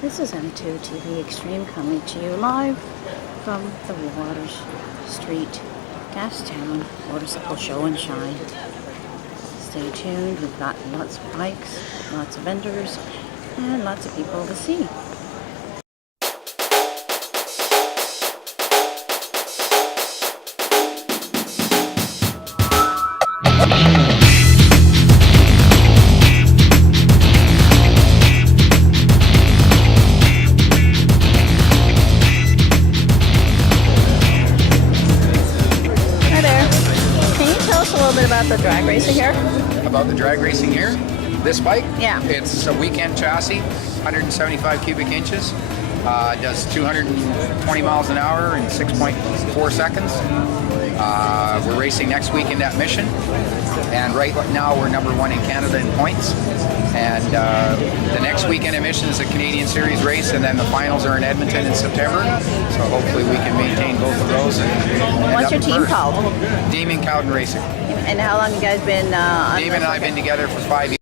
This is M2TV Extreme coming to you live from the Water Street Gastown Motorcycle Show and Shine. Stay tuned, we've got lots of bikes, lots of vendors, and lots of people to see. Hi there. Can you tell us a little bit about the drag racing here? About the drag racing here, this bike? Yeah. It's a weekend chassis, 175 cubic inches. Does 220 miles an hour in 6.4 seconds. We're racing next weekend at Mission, and right now we're #1 in Canada in points. And the next weekend at Mission is a Canadian Series race, and then the finals are in Edmonton in September. So hopefully we can maintain both of those. And What's your team called? Damien Cowden Racing. And how long you guys been on Damien and I have been together for 5 years.